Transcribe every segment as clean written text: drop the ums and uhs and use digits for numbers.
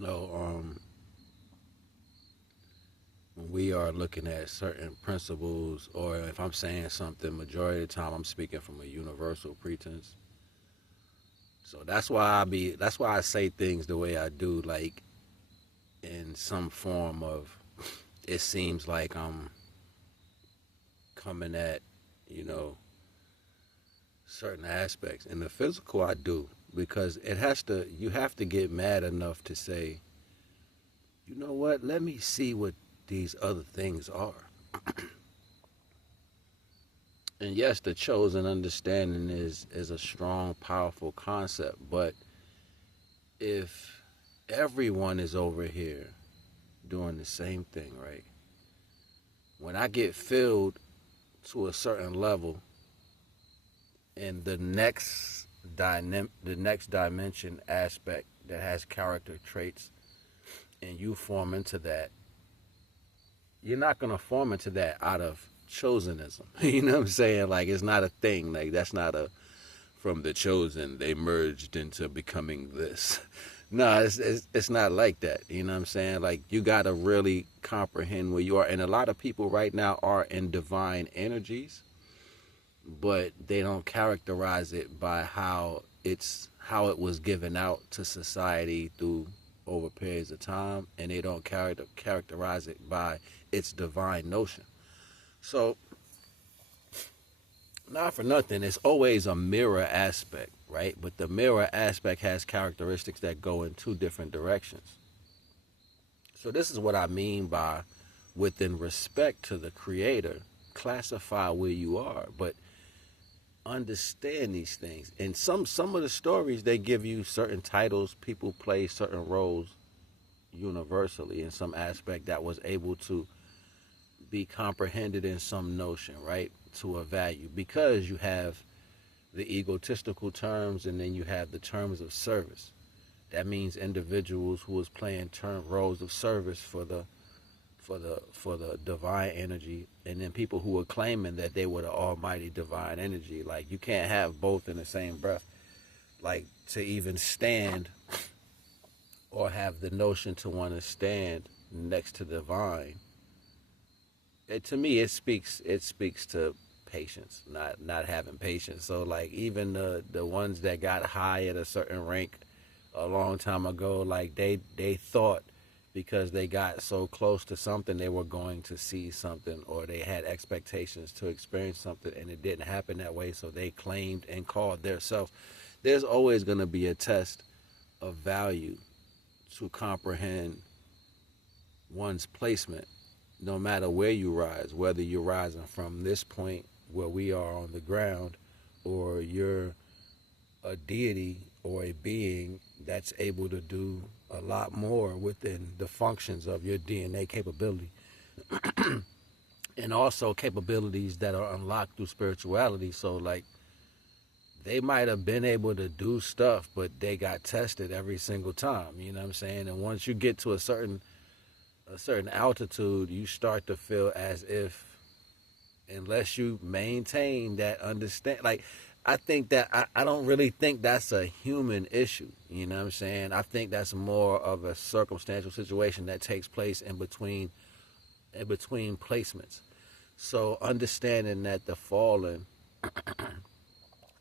know when we are looking at certain principles, or if I'm saying something, majority of the time I'm speaking from a universal pretense. So that's why I say things the way I do, like in some form of, it seems like I'm coming at, you know, certain aspects. In the physical, I do, because you have to get mad enough to say, you know what, let me see what these other things are. And yes, the chosen understanding is a strong, powerful concept, but if everyone is over here doing the same thing, right? When I get filled to a certain level, and the next dimension aspect that has character traits, and you form into that, you're not gonna form into that out of chosenism. You know what I'm saying? Like, it's not a thing. Like, that's not a, from the chosen they merged into becoming this. No, it's not like that. You know what I'm saying? Like, you gotta really comprehend where you are. And a lot of people right now are in divine energies, but they don't characterize it by how it was given out to society through over periods of time, and they don't characterize it by its divine notion. So, not for nothing, it's always a mirror aspect, right? But the mirror aspect has characteristics that go in two different directions. So this is what I mean by, within respect to the creator, classify where you are, but understand these things. And some of the stories, they give you certain titles, people play certain roles universally in some aspect that was able to be comprehended in some notion, right? To a value, because you have the egotistical terms, and then you have the terms of service. That means individuals who was playing roles of service for the divine energy, and then people who were claiming that they were the almighty divine energy. Like, you can't have both in the same breath. Like, to even stand or have the notion to want to stand next to divine, to me it speaks to patience, not having patience. So, like, even the ones that got high at a certain rank a long time ago, like, they thought because they got so close to something, they were going to see something, or they had expectations to experience something, and it didn't happen that way, so they claimed and called their self. There's always going to be a test of value to comprehend one's placement, no matter where you rise, whether you're rising from this point where we are on the ground, or you're a deity or a being that's able to do a lot more within the functions of your DNA capability, and also capabilities that are unlocked through spirituality. So, like, they might have been able to do stuff, but they got tested every single time. You know what I'm saying? And once you get to a certain altitude, you start to feel as if, unless you maintain that understand, like, I think that I don't really think that's a human issue. You know what I'm saying? I think that's more of a circumstantial situation that takes place in between placements. So, understanding that the fallen,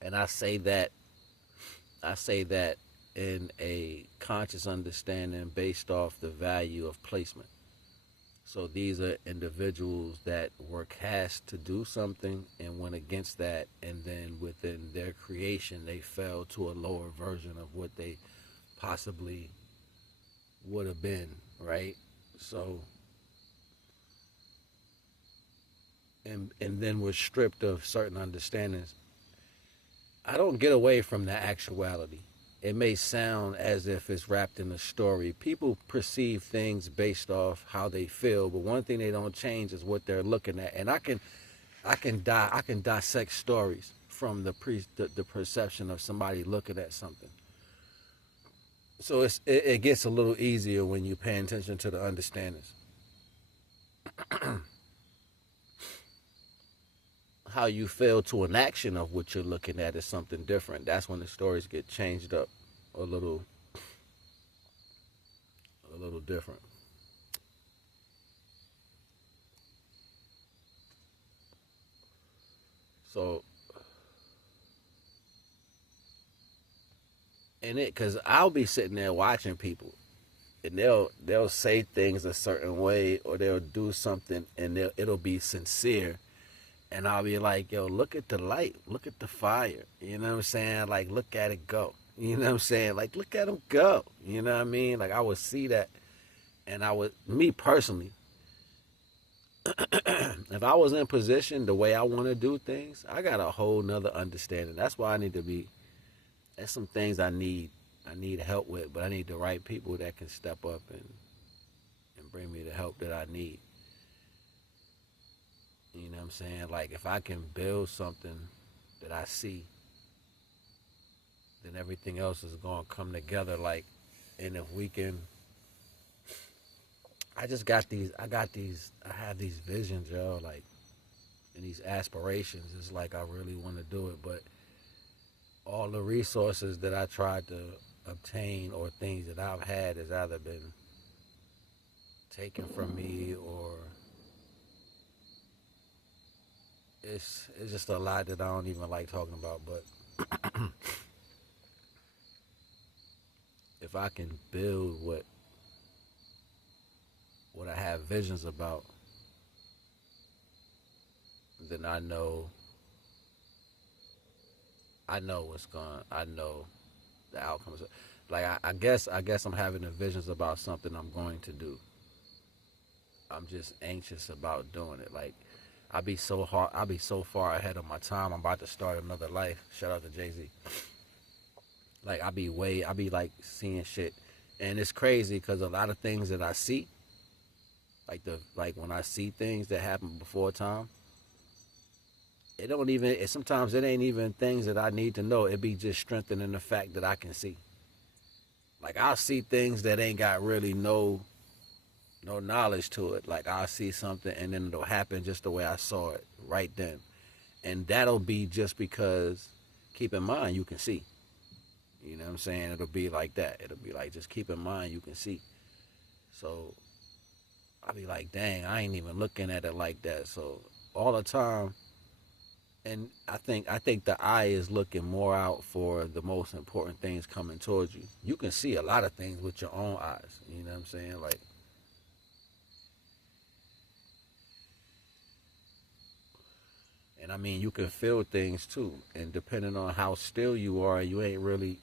and I say that in a conscious understanding based off the value of placement. So these are individuals that were cast to do something and went against that, and then within their creation, they fell to a lower version of what they possibly would have been, right? So, and then were stripped of certain understandings. I don't get away from the actuality. It may sound as if it's wrapped in a story. People perceive things based off how they feel, but one thing they don't change is what they're looking at. And I can dissect stories from the perception of somebody looking at something. So it gets a little easier when you pay attention to the understandings. How you feel to an action of what you're looking at is something different. That's when the stories get changed up a little different. So, and because I'll be sitting there watching people, and they'll say things a certain way, or they'll do something, and it'll be sincere, and I'll be like, yo, look at the light, look at the fire, you know what I'm saying? Like, look at it go, you know what I'm saying? Like, look at them go, you know what I mean? Like, I would see that, and me personally, if I was in position the way I want to do things, I got a whole nother understanding. That's why I need to be. There's some things I need help with, but I need the right people that can step up and bring me the help that I need. You know what I'm saying? Like, if I can build something that I see, then everything else is going to come together. Like, and if we can, I have these visions, yo, like, and these aspirations. It's like I really want to do it, but all the resources that I tried to obtain or things that I've had has either been taken from me, or it's just a lot that I don't even like talking about. But if I can build what I have visions about, then I know I know the outcomes. Like, I guess I'm having the visions about something I'm going to do. I'm just anxious about doing it. Like, I'll be so far ahead of my time. I'm about to start another life. Shout out to Jay-Z. Like, I be like seeing shit, and it's crazy because a lot of things that I see, like when I see things that happen before time, sometimes it ain't even things that I need to know. It be just strengthening the fact that I can see. Like, I'll see things that ain't got really no knowledge to it. Like, I'll see something and then it'll happen just the way I saw it right then. And that'll be just because, keep in mind, you can see. You know what I'm saying? It'll be like that. It'll be like, just keep in mind, you can see. So I'll be like, dang, I ain't even looking at it like that. So all the time, and I think the eye is looking more out for the most important things coming towards you. You can see a lot of things with your own eyes. You know what I'm saying? Like, and I mean, you can feel things too. And depending on how still you are, you ain't really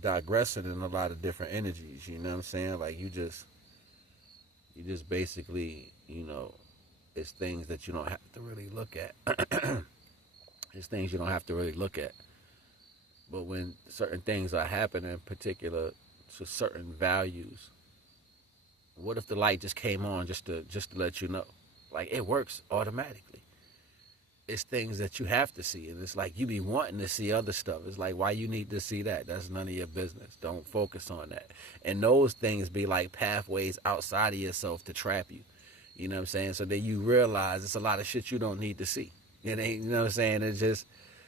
digressing in a lot of different energies. You know what I'm saying? Like, you just basically, it's things that you don't have to really look at. It's things you don't have to really look at. But when certain things are happening, particular to certain values, what if the light just came on just to let you know? Like, it works automatically. It's things that you have to see, and it's like you be wanting to see other stuff. It's like, why you need to see that? That's none of your business. Don't focus on that. And those things be like pathways outside of yourself to trap you. You know what I'm saying? So then you realize it's a lot of shit you don't need to see. It ain't, you know what I'm saying? It's just,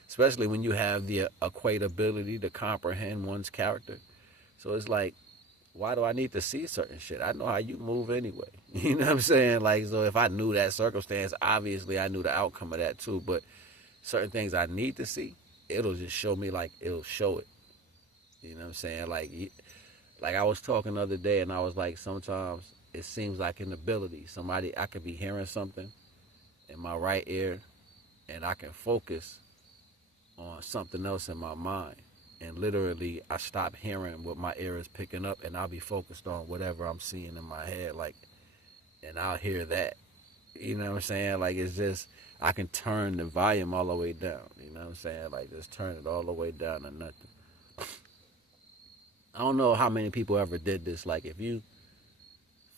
especially when you have the equate ability to comprehend one's character. So it's like, why do I need to see certain shit? I know how you move anyway. You know what I'm saying? Like, so if I knew that circumstance, obviously I knew the outcome of that too. But certain things I need to see, it'll just show me, like, it'll show it. You know what I'm saying? Like I was talking the other day, and I was like, sometimes it seems like an ability. I could be hearing something in my right ear, and I can focus on something else in my mind. And literally, I stop hearing what my ear is picking up, and I'll be focused on whatever I'm seeing in my head, like, and I'll hear that. You know what I'm saying? Like, it's just, I can turn the volume all the way down. You know what I'm saying? Like, just turn it all the way down to nothing. I don't know how many people ever did this. Like, if you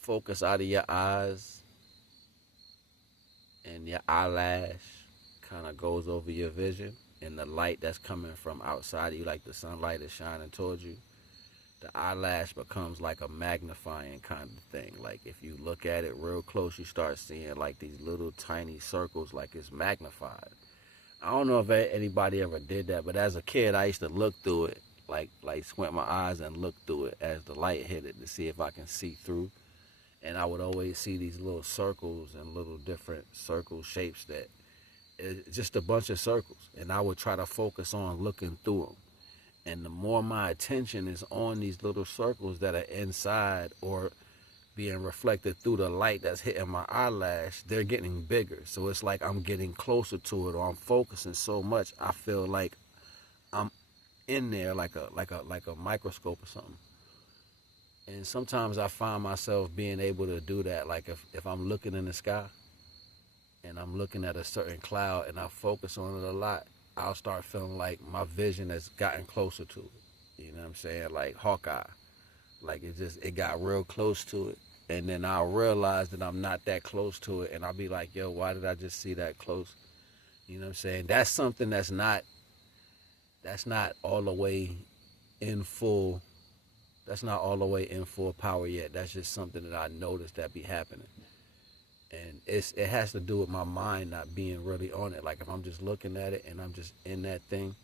focus out of your eyes and your eyelash kind of goes over your vision, and the light that's coming from outside of you, like the sunlight is shining towards you, the eyelash becomes like a magnifying kind of thing. Like, if you look at it real close, you start seeing like these little tiny circles, like it's magnified. I don't know if anybody ever did that, but as a kid, I used to look through it, like squint my eyes and look through it as the light hit it to see if I can see through. And I would always see these little circles and little different circle shapes that it's just a bunch of circles, and I would try to focus on looking through them. And the more my attention is on these little circles that are inside or being reflected through the light that's hitting my eyelash, they're getting bigger. So it's like I'm getting closer to it, or I'm focusing so much I feel like I'm in there like a microscope or something. And sometimes I find myself being able to do that. Like if I'm looking in the sky and I'm looking at a certain cloud and I focus on it a lot, I'll start feeling like my vision has gotten closer to it. You know what I'm saying? Like Hawkeye. Like it got real close to it. And then I'll realize that I'm not that close to it, and I'll be like, yo, why did I just see that close? You know what I'm saying? That's something that's not all the way in full. That's not all the way in full power yet. That's just something that I noticed that be happening. And it has to do with my mind not being really on it. Like if I'm just looking at it and I'm just in that thing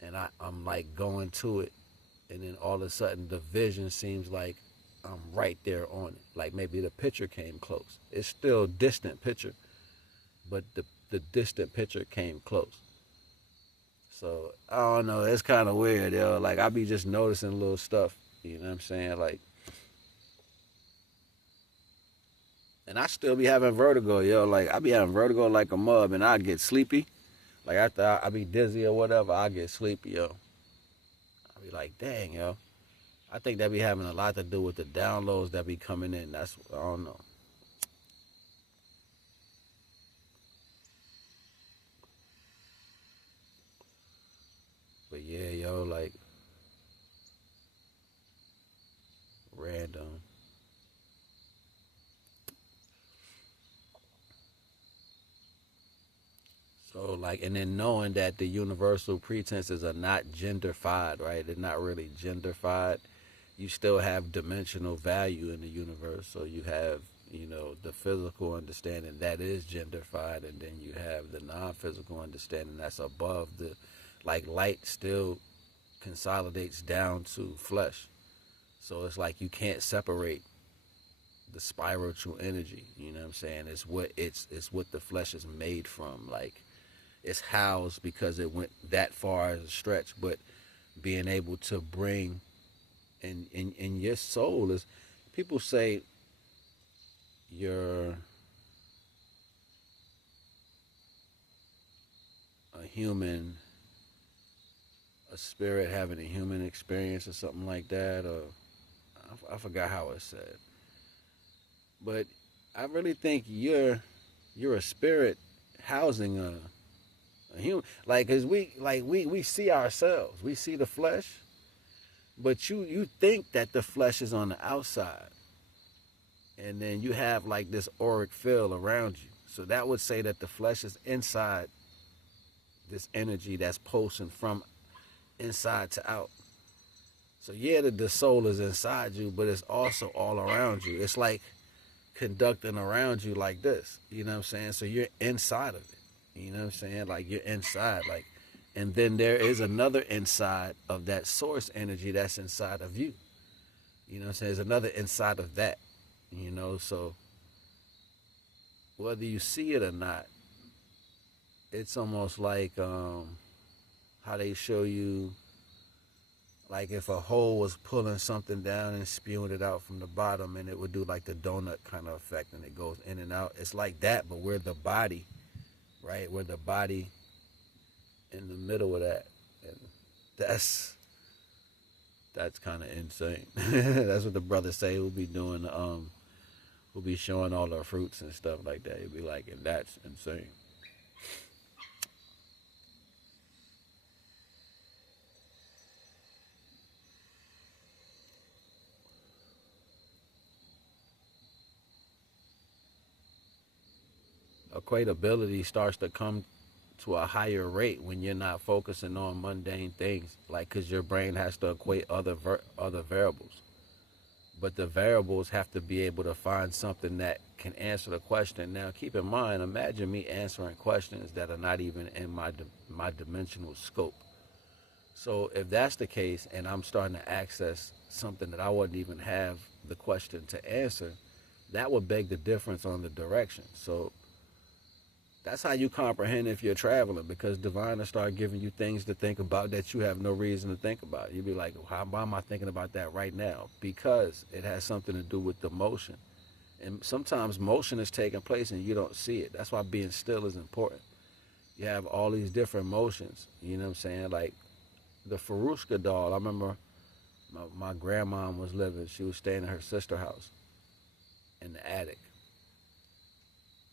and I'm like going to it, and then all of a sudden the vision seems like I'm right there on it. Like maybe the picture came close. It's still a distant picture, but the distant picture came close. So I don't know, it's kind of weird, yo. Like I be just noticing little stuff, you know what I'm saying? Like, and I still be having vertigo, yo. Like I be having vertigo like a mug, and I get sleepy. Like after I be dizzy or whatever, I get sleepy, yo. I be like, dang, yo. I think that be having a lot to do with the downloads that be coming in. That's, I don't know. But yeah, yo, like random. So like, and then knowing that the universal pretenses are not genderfied, right? They're not really genderfied. You still have dimensional value in the universe. So you have, the physical understanding that is genderfied, and then you have the non-physical understanding that's above the, like light still consolidates down to flesh. So it's like you can't separate the spiritual energy. You know what I'm saying? It's what the flesh is made from. Like it's housed because it went that far as a stretch, but being able to bring in your soul is, people say you're a human, a spirit having a human experience or something like that, or I forgot how it's said. But I really think you're a spirit housing a human. Like, cause we see ourselves, we see the flesh, but you think that the flesh is on the outside, and then you have like this auric field around you. So that would say that the flesh is inside this energy that's pulsing from inside to out. So yeah, the soul is inside you, but it's also all around you. It's like conducting around you like this. You know what I'm saying? So you're inside of it. You know what I'm saying? Like you're inside. Like, and then there is another inside of that source energy that's inside of you. You know what I'm saying? There's another inside of that. So whether you see it or not, it's almost like how they show you, like if a hole was pulling something down and spewing it out from the bottom, and it would do like the donut kind of effect, and it goes in and out. It's like that, but we're the body, right? We're the body in the middle of that. And that's kind of insane. That's what the brothers say who'll be doing, who'll be showing all the fruits and stuff like that. He'll be like, and that's insane. Equatability starts to come to a higher rate when you're not focusing on mundane things, like because your brain has to equate other variables, but the variables have to be able to find something that can answer the question. Now keep in mind, imagine me answering questions that are not even in my dimensional scope, So if that's the case, and I'm starting to access something that I wouldn't even have the question to answer, that would beg the difference on the direction. So that's how you comprehend if you're traveling, because divine will start giving you things to think about that you have no reason to think about. You'll be like, why am I thinking about that right now? Because it has something to do with the motion. And sometimes motion is taking place and you don't see it. That's why being still is important. You have all these different motions, you know what I'm saying? Like the Farushka doll, I remember my grandma was living, she was staying in her sister's house in the attic.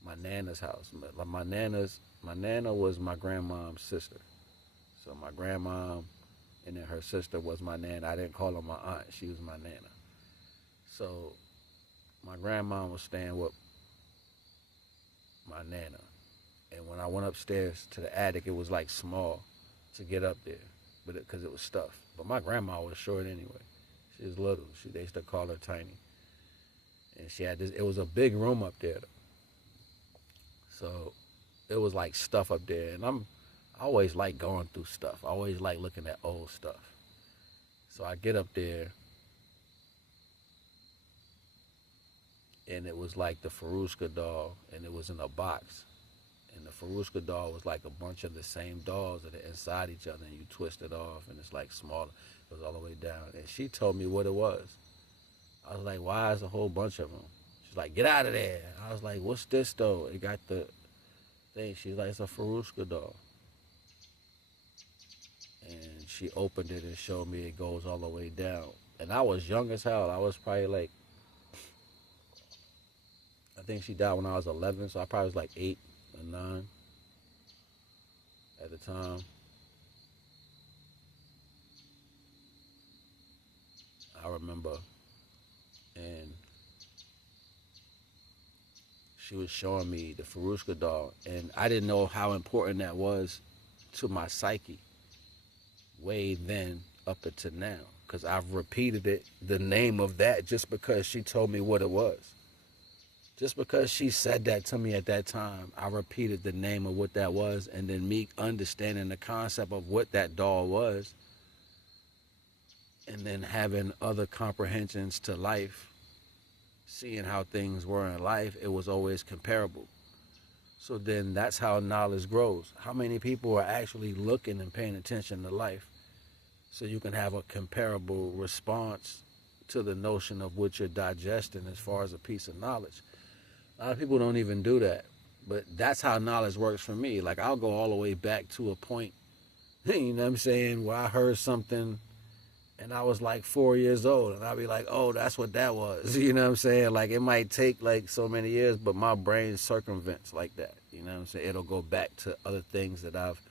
My nana's house. My nana was my grandmom's sister. So my grandmom and then her sister was my nana. I didn't call her my aunt. She was my nana. So my grandma was staying with my nana. And when I went upstairs to the attic, it was like small to get up there, but because it was stuffed. But my grandma was short anyway. She was little. They used to call her tiny. And she had this. It was a big room up there, though. So it was like stuff up there, and I always like going through stuff. I always like looking at old stuff. So I get up there, and it was like the Farushka doll, and it was in a box. And the Farushka doll was like a bunch of the same dolls that are inside each other, and you twist it off, and it's like smaller. It was all the way down. And she told me what it was. I was like, why is a whole bunch of them? She's like, get out of there. I was like, what's this though? It got the thing. She's like, it's a Farushka doll. And she opened it and showed me it goes all the way down. And I was young as hell. I was probably like, I think she died when I was 11, so I probably was like 8 or 9 at the time. I remember. And she was showing me the Farushka doll, and I didn't know how important that was to my psyche way then up until now, because I've repeated it, the name of that, just because she told me what it was. Just because she said that to me at that time, I repeated the name of what that was, and then me understanding the concept of what that doll was, and then having other comprehensions to life, seeing how things were in life, it was always comparable. So then that's how knowledge grows. How many people are actually looking and paying attention to life so you can have a comparable response to the notion of what you're digesting as far as a piece of knowledge? A lot of people don't even do that. But that's how knowledge works for me. Like, I'll go all the way back to a point, you know what I'm saying, where I heard something and I was like 4 years old, and I'll be like, oh, that's what that was. You know what I'm saying? Like, it might take like so many years, but my brain circumvents like that. You know what I'm saying? It'll go back to other things that I've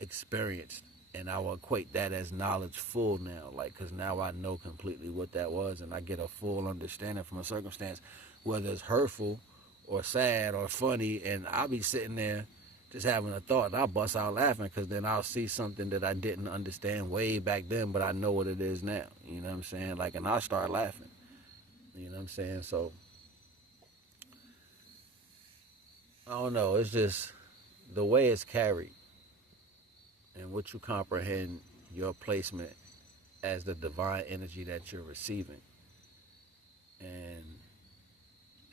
experienced, and I will equate that as knowledge full now. Like, because now I know completely what that was, and I get a full understanding from a circumstance, whether it's hurtful or sad or funny, and I'll be sitting there just having a thought, and I'll bust out laughing, because then I'll see something that I didn't understand way back then, but I know what it is now. You know what I'm saying? Like, and I'll start laughing. You know what I'm saying? So, I don't know. It's just the way it's carried and what you comprehend your placement as the divine energy that you're receiving. And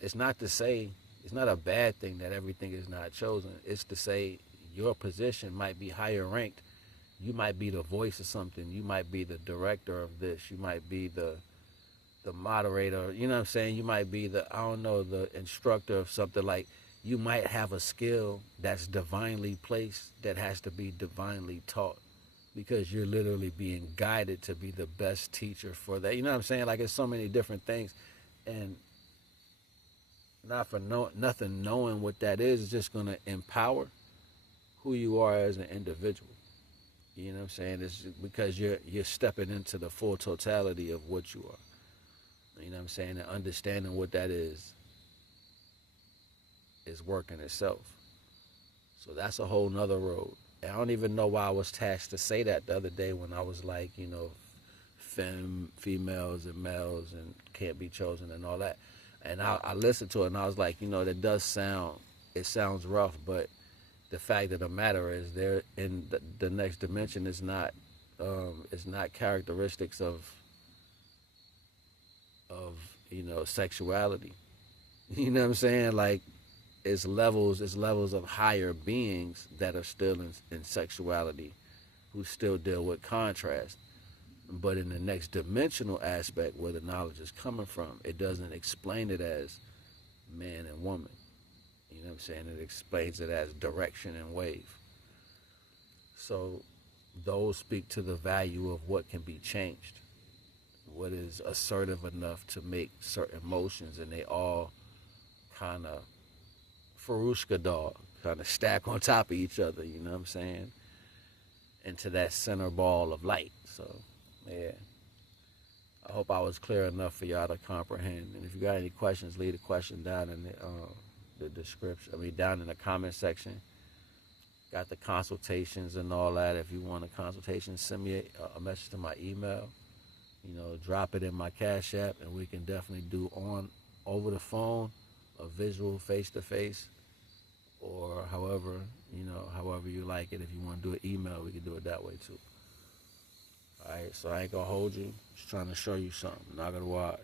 it's not to say, it's not a bad thing that everything is not chosen. It's to say your position might be higher ranked. You might be the voice of something. You might be the director of this. You might be the moderator. You know what I'm saying? You might be the, I don't know, the instructor of something. Like, you might have a skill that's divinely placed that has to be divinely taught, because you're literally being guided to be the best teacher for that. You know what I'm saying? Like, it's so many different things. And not for nothing, knowing what that is just going to empower who you are as an individual. You know what I'm saying? It's because you're stepping into the full totality of what you are. You know what I'm saying? And understanding what that is working itself. So that's a whole nother road. And I don't even know why I was tasked to say that the other day when I was like, you know, females and males and can't be chosen and all that. And I listened to it, and I was like, you know, that does sound, it sounds rough, but the fact of the matter is, they're in the next dimension is not It's not characteristics of sexuality. You know what I'm saying? Like it's levels of higher beings that are still in sexuality, who still deal with contrast. But in the next dimensional aspect where the knowledge is coming from, it doesn't explain it as man and woman. You know what I'm saying? It explains it as direction and wave. So those speak to the value of what can be changed, what is assertive enough to make certain motions, and they all kind of Farushka dog, kind of stack on top of each other, you know what I'm saying? Into that center ball of light. So, yeah. I hope I was clear enough for y'all to comprehend. And if you got any questions, leave a question down in the description. Down in the comment section. Got the consultations and all that. If you want a consultation, send me a message to my email. Drop it in my Cash App, and we can definitely do over the phone, a visual face-to-face, or however you like it. If you want to do an email, we can do it that way too. All right, so I ain't gonna hold you. Just trying to show you something. NagaWise.